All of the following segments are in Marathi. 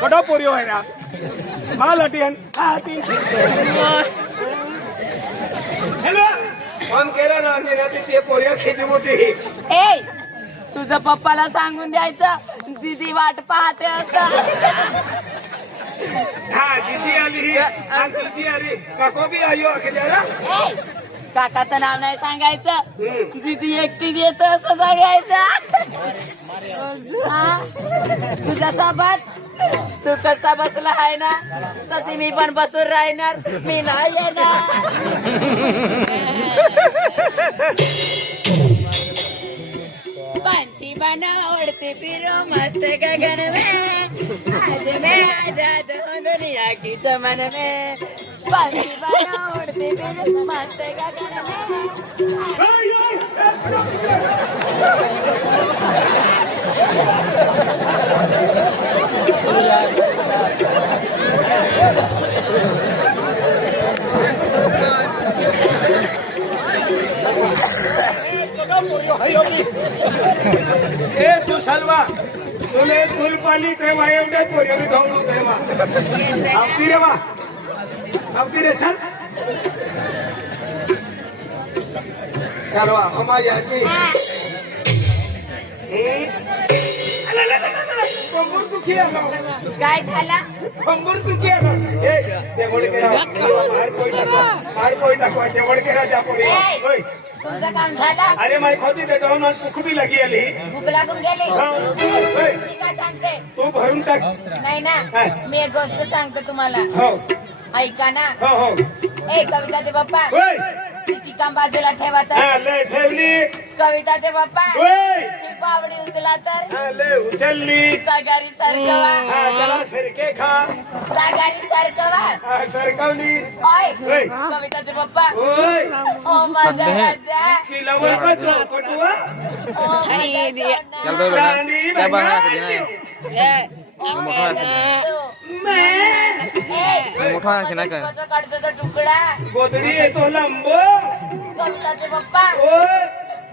कटो पोरियो है ना माल अटियन हेलो फोन केला ना ते पोरियो खिची मोठी ए तुझं पप्पाला सांगून द्यायचं दीदी वाट पाहते असं हाँ दीदी आली काको भी आयो अकेला काकाचं नाव नाही सांगायचं दीदी एकटीच येत असं सांगायचं तुझा सोबत तू कसा बसला आहे ना तशी मी पण बसून राहणार मी नाही येणार पंछी बना उड़ती फिरो मस्त गगन में आज मैं आजाद हूँ दुनिया की चमन में पंछी बना उड़ती फिरो मस्त गगन ए तू सलवा तुने फुल पाली तेव्हा एवढ्याच पोरी मी धावलो तेव्हा आवती रे चल सलवा अम्मा याची कंबर दुखी आला काय झाला कंबर दुखी आला ए जेवढे केला बाहेर कोई टाकवा जेवढे केला जा पोरी ओय तुझं काम झालं अरे माय खोती ते जाऊन आज भूक बी लगी आली भूक लागून गेली ओय मी काय सांगते तू भरून टाक नाही ना मी एक गोष्ट सांगते तुम्हाला हो ऐका ना हो ए कविताचे पप्पा ओय ती काम बाजूला ठेवा तर हा ले ठेवली कविताचे पप्पा ओय ही पावडी उचला तर हा ले उचलली तगारी सरकवा हा चला सरके खा तगारी सरकवा हा सरकवली ओय ओय कविताचे पप्पा ओय ओ माझा राजा की लवण का चौकटवा ओ माझा चल दो बेटा क्या बना के देना है मोठा खिना काय काढतो तुकडा गोदडी येतो लंब कविताचे पप्पा ओय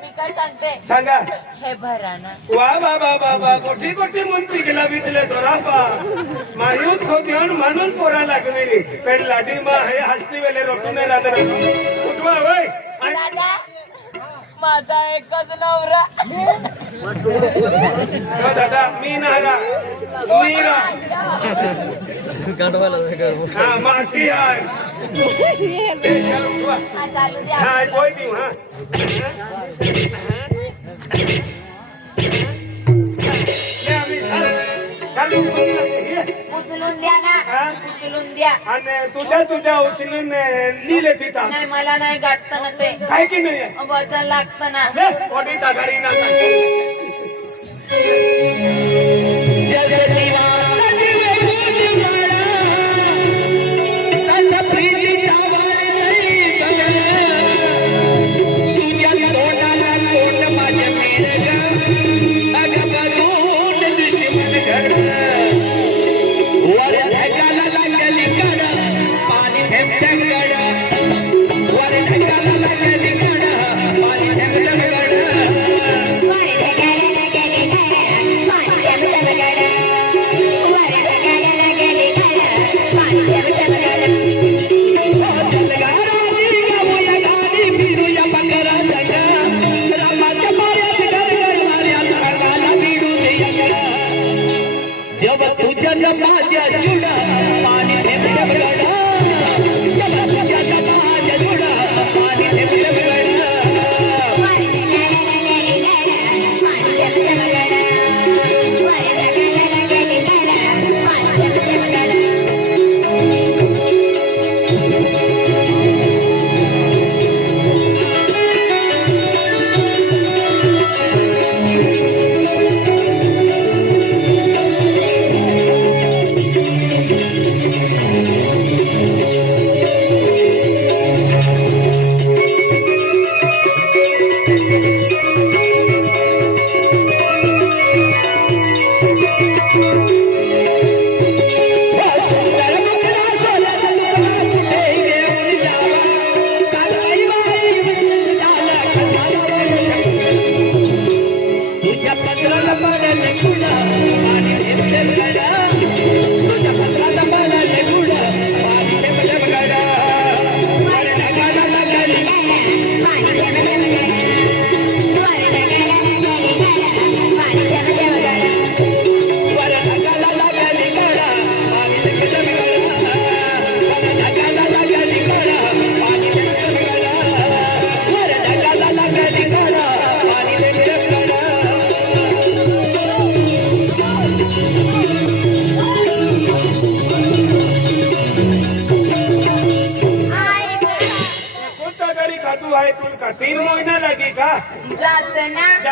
मी काय सांगते सांगा हे भरा ना वा बाबा कोठी कोठी मुंती गेला बितले तो रापा मायूत खोती म्हणून पोरा लागलेली पण लाठी मा हे हस्ती वेले रोटून राहणार उठवा वय दादा माझा एकच नवरा दादा मी नारा मीरा हा माती आहे चल उठवा हा चालू द्या हा कोई देऊ हा ले आम्ही चालू उचलून द्या ना उचलून द्या आणि तुझ्या उचलून लिहिले तिथं नाही मला नाही गाठत ना ते काय की नाही वजन लागत ना कोणीचा गाडी ना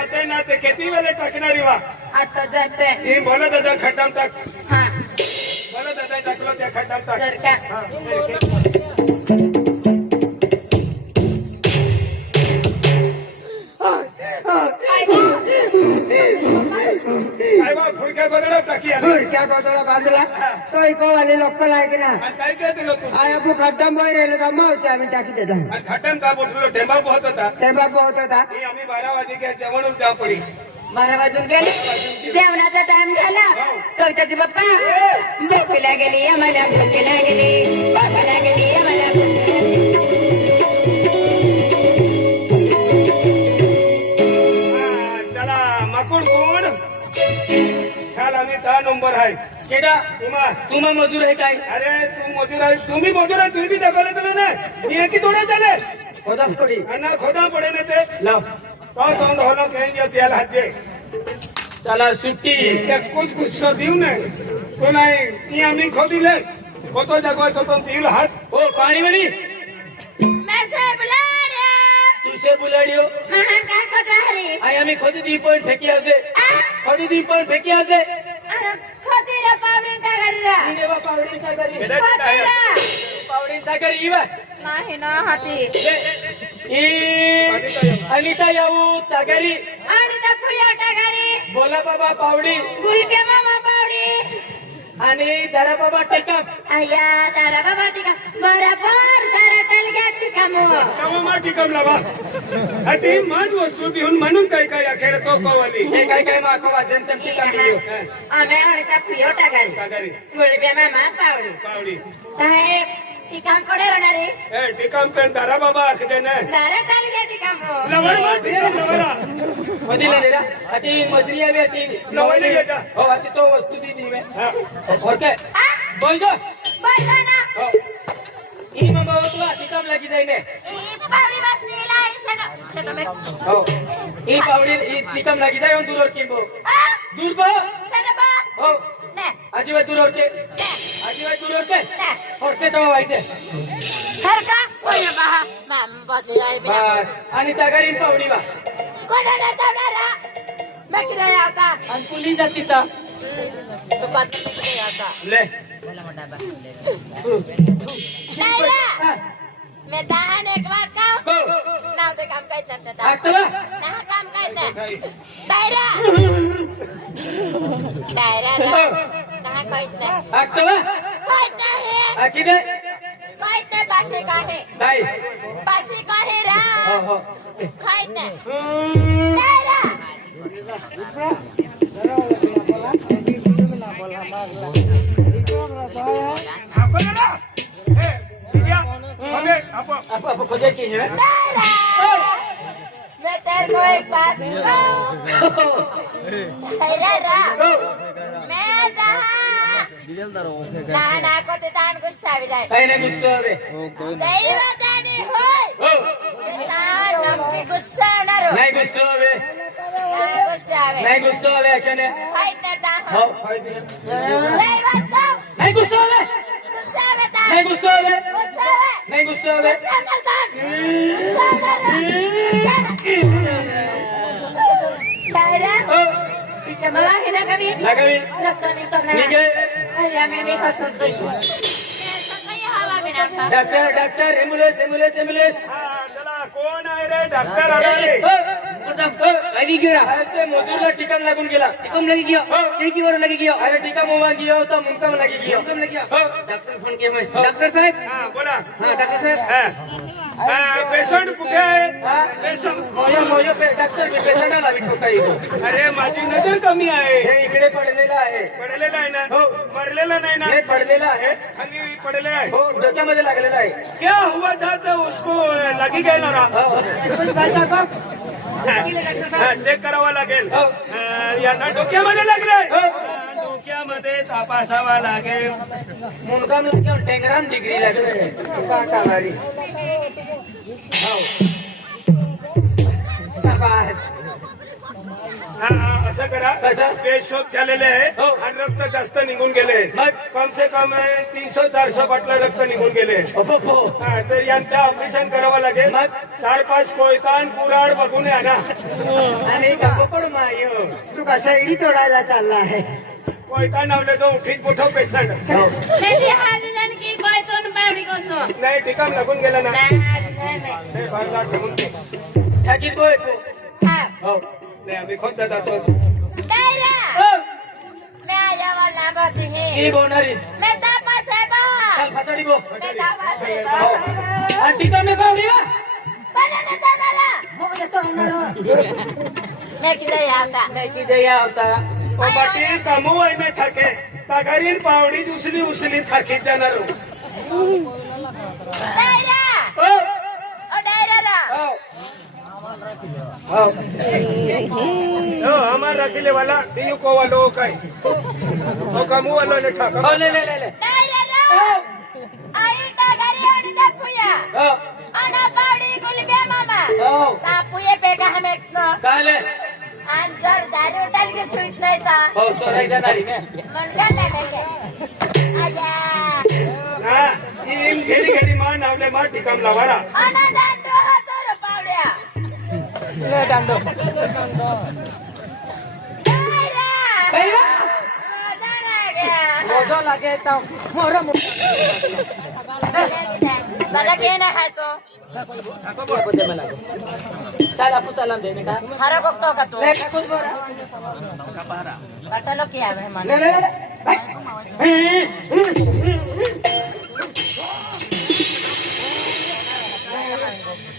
जाते ना ते किती वेळे टाकणारी वा आता जाते ती बोलत होता खड्डाम टाक हा बोलत होता टाकलो त्या खड्डाम टाक तर का हा, very good. काय बा फुलक्या गोदडा टाकी आली क्या गोदड़ा बांधला तो इको वाले लोकल आहे की ना आणि काय काय दिलं तू आय आपू खड्डा बाहेर राहिलो का मग आम्ही टाकी देतो आणि खड्डाम का बोटलो टेंबा पोहत होता तेव्हा पोहत होता ही आम्ही 12 वाजे घ्या जेवण जा पडी 12 वाजून गेले जेवणाचा टाइम झाला कविताची बाप्पा झोपीला गेली आम्हाला झोपीला गेली बाबाला गेली आम्हाला झोपीला गेली. चला माकुड कोण काल आम्ही 10 नंबर आहे केडा तुम्हा मजूर आहे काय अरे तू मजूर आहे तुम्ही मजूर आहे तुम्ही बी दाखवलं तुला ना मी की थोडा झाले खोदाच थोडी अन्ना खोदा पडे ना ते लाव तो तोंड होलो कहेंगे त्याला हात दे चला सुट्टी ते कुछ सो दिव नाही तो नाही ती आम्ही खोदिले कोतो जगवा तो दिल हात हो पाणी म्हणी मैं से बुला रहा तुझे बुलाडियो महान काय खोदा हरी आई आम्ही खोदी दी पण फेकी आजे खोदी दी पण फेकी आजे अरे खोदीरा पावडे का करीरा देवा पावडीचा घरी खोदीरा पावडीचा घरी इवा नाही ना हाती अनिता याऊ तगरी आणि त्या फुल्याटा घरी बोला बाबा पावडी गुलके मामा पावडी आणि दरा बाबा टेकम अय्या तारा बाबा टिका बरोबर तारा तलग्यात टिका मो कमा मा टिकम लावा अति मान वस्तू देऊन म्हणून काय काय अखेर तो कवाली हे काय काय माखवा जनतम टेकम लियो आम्ही आणि त्या फुल्याटा घरी तगारी गुलके मामा पावडी पावडी काय टिका कोडे राहणारे ए टिकम पेन दारा बाबा अखदे ना तारा तलग्यात टिका मो लवर मा टिकम लवरा मधील लेला अति मजरी आवे अति लवली लेजा हो अति तो वस्तू दी दीवे हां और काय बोल दो बैठना हो ई मग तू टिकम लागी जाईने ई पावडी बसनीला इसन छोटो में हो ई पावडी ई टिकम लागी जाय दूर और किंबो दूर बो छोटो बा हो ने आजीवा दूर और के आजीवा दूर और के और के तो व्हायचे हर का ओय बा मॅम बजे आई बिना बस आणि तगारी पावडी वा कोणाला जाणारा बाकी नाही आता आणि कुली जातीचा तो बात कुठे आता ले नाही रे मैं दहान एक बार का हो नाव ते काम काय चालतं आतवा ना काम काय नाही डायरा डायरा ना काय नाही आतवा काय नाही आकिदे काय नाही पासे काय काय पासे काय हो रा हो काय नाही डायरा आपको ना ए ठीक है हमें आप खोजे की है मैं तेरे को एक बात कहूँ रा मैं जहाँ ना को ते तान गुस्सा भी जाए काय नाही गुस्सा रे दैव जाने होय हो ते तान नमकी गुस्सा ना रो नाही गुस्सा रे ना गुस्सा आवे नाही गुस्सा रे कने हाय ते ता हो फाय दे दैव तो नाही गुस्सा रे गुस्सा आवे ता नाही गुस्सा रे गुस्सा आवे नाही गुस्सा रे गुस्सा ना तान गुस्सा ना रो दायरा हो इसे मामा के ना कभी लगावी रखता नहीं तो ठीक ना है अरे मैं भी हंसूं तो हवा बिना था doctor doctor ambulance ambulance ambulance हां चला कोण आहे रे डॉक्टर आला रे अरे गेला अरे ते मजूरला टिकम लागून गेला टिकम लगी गयो हो खिडकी वर लगी गयो अरे टिकम होवा गयो तो मुंकम लगी गयो मुंकम लगी हो डॉक्टर फोन के मैं डॉक्टर साहब हां बोला हां डॉक्टर साहब हां पेशंट कुठे आहे पेशंट मोयो पे डॉक्टर पे पेशंटला विठोका येतो अरे माझी नजर कमी आहे हे इकडे पडलेला आहे पडलेला आहे ना हो. मरलेला नाही ना हे पडलेला आहे खाली पडलेला आहे हो डोक्यामध्ये लागलेला आहे क्या हुआ था तो उसको लगी गए ना चेक करावा लागेल हो. यांना डोक्यामध्ये लागले हो. डोक्यामध्ये तपासावा लागेल मुंकम लगी टेंगराम डिग्री लागले हो शाबाश असं करा कसं? बेशोध झालेले आहे हो. आणि रक्त जास्त निघून गेले मग? कम से कम 300-400 बाटला रक्त निघून गेले अपोपो. हा, तर यांचं ऑपरेशन करावं लागेल मग? 4-5 कोयतान कुराड बघून या ना आणि गप्पड मायो. तू कसा इडी तोडायला चालला आहे कोयता नावले तो उठीत मोठं पेशंट मेरी हाजन की कोई तो बावडी कोसो नाही ठिकाण लागून गेला ना नाही हाजन हे बाजूला ठेवून दे. थकीतोय तो. हा हो नाही आम्ही खोद जातो दायरा हो. मैं आया वाला बात है की बोलणारी मैं तापस है बा चल फसाडी गो. मैं तापस है बा आणि टीका मी पावली वा. कने न तनाला मैं किधर आता नाही की दया होता. बाटी कमवाय नाही थाके तगारीन पावडी दुसरी उसली थाकीत जाणार दायरा हो. ओ दायरा रा हो. हो. हो हमार रखिले वाला ती को वालो काय हो कमू वालो ने ठाका हो, ले, ले, ले, ले. दायरा रा हो. आई टागारी आणि तापुया हो. ana पावडी गुलबे मामा हो. तापुये पेगा हमेत न काय ले? आणि जर दारू उठाल की सुईत नाही तर हो चोराई जाणारी ने. म्हणता नाही आजा हा ती घेडी घेडी मा नावले मा ठिकाण लावारा ana दांडो होतो रे पावड्या ले दांडो. दायरा काय वा? मजा लाग्या मोजो लागे तो मोर मोर. दादा के ना है तो चल आपू सलाम दे बेटा. हरा बघतो का तू ले कुछ बोला. कटलो की आहे मन ले, ले, ले, ले.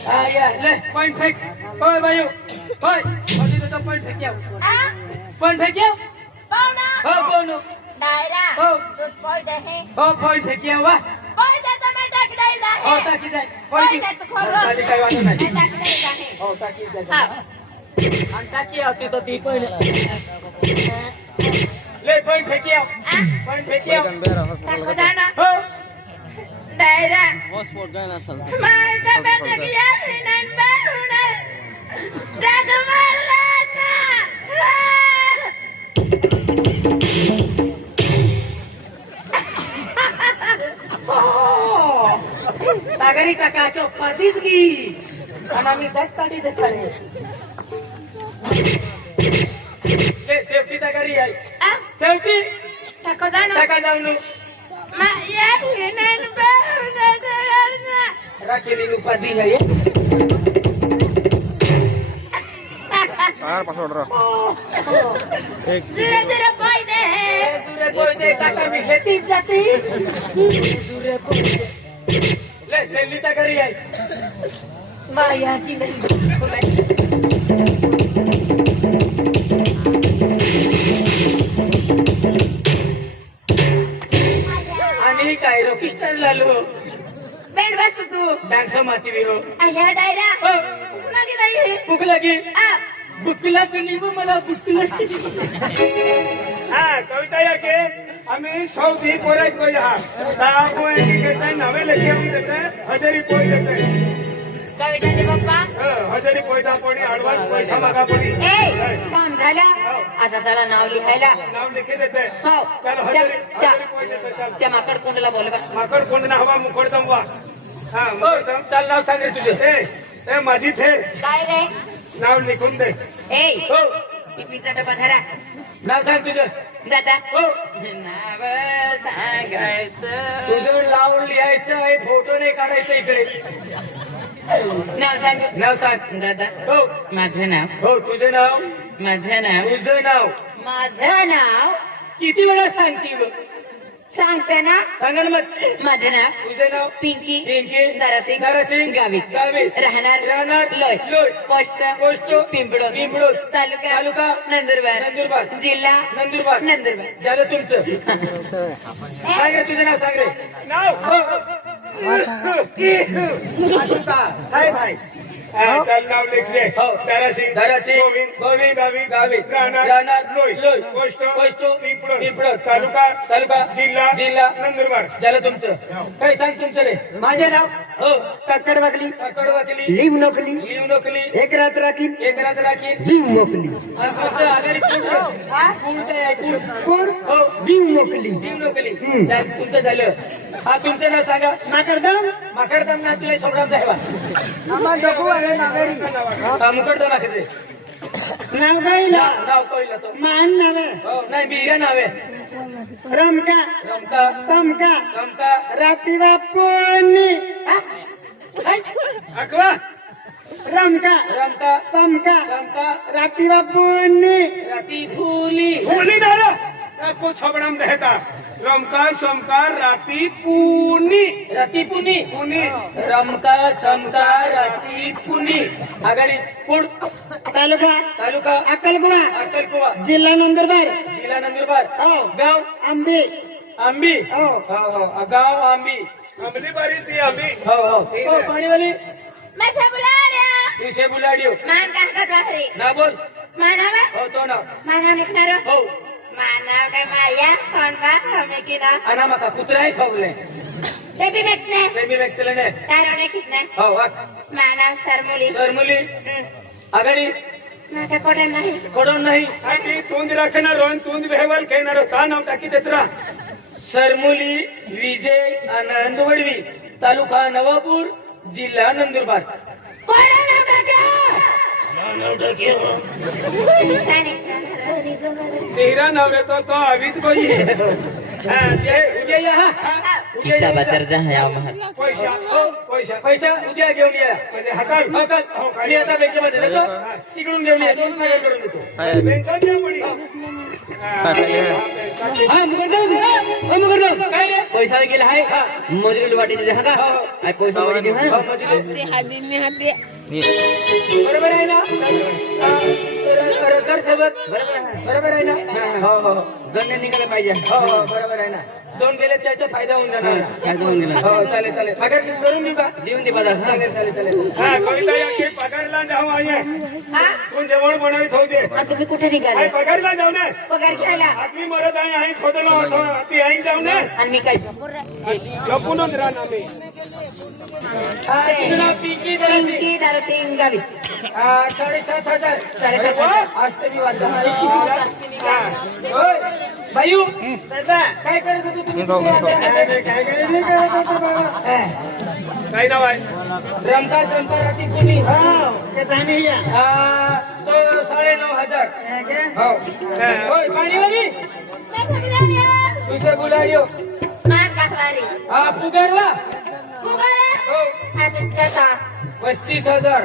हा, या, ले, पॉइंट फेक. होय बायू. होय. होती तो पॉइंट फेकिया. आ पॉइंट फेकिया. पावना हो कोण? दायरा हो. तू स्पॉइल दे हे हो पॉइंट फेकिया वा. स्पॉइल दे तो मैं टाक दे जा हो हे टाकी जाय. स्पॉइल दे तो खोलो खाली काय वाटत नाही. मैं टाक दे जा हे हो टाकी जाय. हा आणि टाकी होती तो ती पहिले. ले पॉइंट फेकिया. आ पॉइंट फेकिया. टाको जाना हो. दायरा मारता पेटे की आहे नन बाहुना टाक मारला ना तागरी टाकाचो पातीच की आणि आम्ही त्याच काढी देखाले. ले सेफ्टी तागरी आहे. आ सेफ्टी टाको जाना टाका जाऊन मा या नन बाहुना टाकना राखेली उपाधी आहे. जुरे जुरे पाय दे हे जुरे पोळते टाका मी घेतीच जाती. जुरे पोळते. ले सेल्ली तागरी आहे. मायाची आणि काय रोकिस्टर झालो. बेड बस तू डान्स माती विरो. आया दायरा हो. पुन्हा की दाई भूक लागी. आ बुकलाच निम मला बुकलाच. हा कविता या के आम्ही सौदी पोरायत कोई हा दहा पोय घेते नवे लेखे आम्ही देते हजारी पोय देते कविताचे पप्पा हजारी पोयता पडी ऍडव्हान्स पैसा मागा पडी ए काम झाला आता त्याला नाव लिहायला नाव लिखे देते हो चल हजारी पोय देते चल त्या माकड कोंडला बोलवा माकड कोण ना हवा मुकड जमवा हा मुकड चाल नाव सांग रे तुझे. ए माझी थे काय रे नाव लिखून दे ए हो. पिपीचा डबा धरा नाव सांग तुझं. दादा हो. नाव सांगायचं तुझं नाव लिहायचं आहे फोटो नाही काढायचं इकडे. नाव सांग नाव सांग. दादा हो. माझं नाव हो तुझं नाव. माझं नाव तुझं नाव माझं नाव किती वेळा सांगते ग. सांगते ना सांगा ना मग. माझं नाव तुझं नाव. पिंकी पिंकी. दारासिंग दारासिंग. गावित गावित. राहणार लोय लोय. Post post. पिंपळूण पिंपळूण. तालुका तालुका. नंदुरबार नंदुरबार. जिल्हा नंदुरबार. नंदुरबार झालं तुमचं. सांग रे तुझं नाव सांग रे. नाव हो. हाय भाई चल नाव लिखले हो. धाराशिव धाराशिव, गोविंद गोविंद, गावी गावी, राहणार राहणार, लोई लोई, पोस्ट पोस्ट, पिंपळ पिंपळ, तालुका तालुका, जिल्हा जिल्हा, नंदुरबार झालं तुमचं. काय सांग तुमचं रे? माझे नाव हो, काकड वाकली काकड वाकली, लिव नोकली लिव नोकली, एक रात राखी एक रात राखी, जीव मोकली आणि तुमचं आघाडी कोण रे? कोणचं आहे? कोण? कोण हो, जीव मोकली लिव नोकली. साहेब, तुमचं झालं. हा, तुमचं नाव सांगा. माकडदम माकडदम ना तुला सोडा साहेबा. आम्हा डोकू आले नावेरी हा, मुकडदम आहे. नाव गाईला नाव कळलं तो. मान नावे हो, नाही, बिर्या नाव आहे. रमका रमका, तमका समका, राती बापोनी अकवा रमका रमका, तमका समका, राती बापोनी राती फुली. भूली ना रे आपको छबड़म देता रमका समका राती पुनी राती पुनी. पुनी रमका, समका, राती पुनी. आघाडी कोण? तालुका तालुका अक्कलकुवा अक्कलकुवा, जिल्हा नंदुरबार जिल्हा नंदुरबार, हो गाव आंबे आंबी. हो हो, गाव आंबी. अमली बारी थी अभी हो हो हो, पाणीवाली माझ्या बुलाड्या तिसे बुलाडियो. मान काका काकरी ना बोल. मानावा हो, तो नाव. मानाव निघणार हो, मानाव काय माया कोण बा हमें की ना आणा माका कुत्रा आहे खावले. ते भी बेतने ते मी व्यक्तीला नाही. तारोने कितने हो, मानाव सरमुली सरमुली. आघाडी माझ्या कोडे नाही कोडून नाही. आधी तोंड राखणार रोहन तोंड बेहवाल खेळणार ता नाव टाकी देत राहा सरमुली विजय आनंद वडवी, तालुका नवापूर, जिल्हा नंदुरबार. कोडे ना काका तेरा नाव रेतो तो अवित कोई उद्या या. हा, उद्या या. पैसा पैसा पैसा उद्या घेऊन या. म्हणजे हाताल हो का? मी आता बँकेमध्ये जातो. तिकडून घेऊन या. दोन पगार करून देतो. बँकात या पडी हा मुकरदम ओ मुकरदम काय रे? पैसा गेला आहे मजुरी वाटी दे हा का काय पैसा वाटी दे हा बरोबर आहे ना? कर सोबत बरोबर आहे ना? हो हो हो. गण्य निघाला पाहिजे हो हो, बरोबर आहे ना. दोन गेले त्याचा फायदा होऊन जाणार. हो, चालेल चालेल. पगार करून देऊ का? देऊन दे बाजार चालेल चालेल चालेल. हा कविता या के पगारला जाऊ आहे तू जेवण बनवित होते तुम्ही कुठे निघाले आई पगारला जाऊ ना पगार घ्यायला आदमी मरत आहे आई खोदलो असं ती आई जाऊ ना आणि मी काय लपूनच राहणार मी हा, तुझं नाव पिंकी दराशी. की दारू तीन गावी 7,500. 7,500. आज तरी वाटतं. होय. बायू, काय करत होते तुम्ही? काय नाव आहे रमका संपाराती पुणी. तो 9,500. हो. होय, पाणीवाली तुझं गुलाडियो. मान काकवारी हा, पुगारवा. मुगारा हो, हातीत कसा 35,000.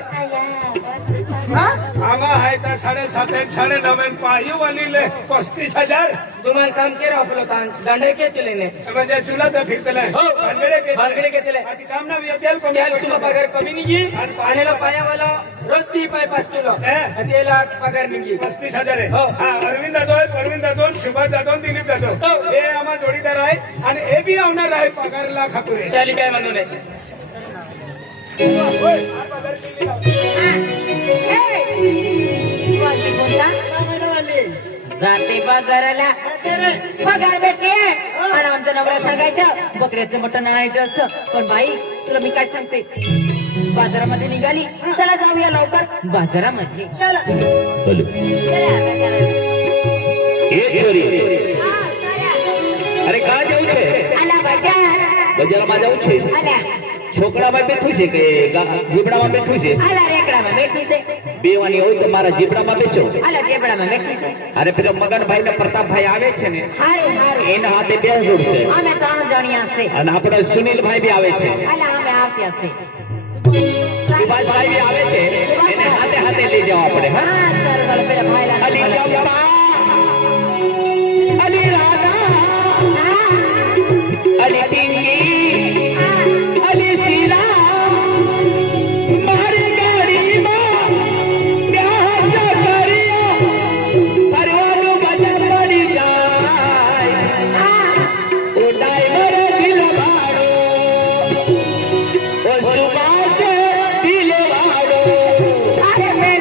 आम्हा आहे तर 7,500 9,500 पायू वालीले 35,000 तुम्हाला काम केलं आपलं दांडे केले नाही. म्हणजे चुला तर फिरतलाय हो, भानगडे केले. आधी काम ना विचार कोणी त्याला तुला पगार कमी निघी आणि पाण्याला पायावाला रोज 3 पाय 5 किलो. आणि त्याला पगार निघी. 35,000 आहे हो. हा अरविंद जाधव सुभाष जाधव दिलीप जाधव हो. हे आम्हा जोडीदार आहे आणि हे बी आवणार आहे पगारला खाकुरे चाली काय म्हणू नये. जाते बाजाराला पगार भेटते आणि आमचा नवरा सांगायचं बकऱ्याचं मटण आणायचं असतं. पण बाई तुला मी काय सांगते बाजारामध्ये निघाली चला जाऊया लवकर बाजारामध्ये चला अरे का जाऊ છે आला बजार બજારમાં જવું છે આલા છોકરામાં બેઠું છે કે જીબડામાં બેઠું છે આલા રેકડામાં બેસી છે બેવાની હોય તો મારા જીબડામાં બેસો આલા રેકડામાં બેસી છે અરે પેલો મગનભાઈ ને પ્રતાપભાઈ આવે છે ને હારું હારું એના હાથે બે જોડશે અમે 3 જણિયા છે અને આપણા સુનિલભાઈ બી આવે છે આલા અમે આવ્યા છે સુભાષભાઈ બી આવે છે એને હાથે હાથે લઈ જવા પડે હા હા સર બોલ પેલા ભાઈલા અલી ચંપા અલી રાધા અલી પિંકી અલી શીલા મારી ગાડીમાં પ્યાસ કર્યો ફરવાનું બજાર પડી જાય ઓ ડાઈવર દિલ વાળો ઓ સુભાષ દિલ વાળો हाथ में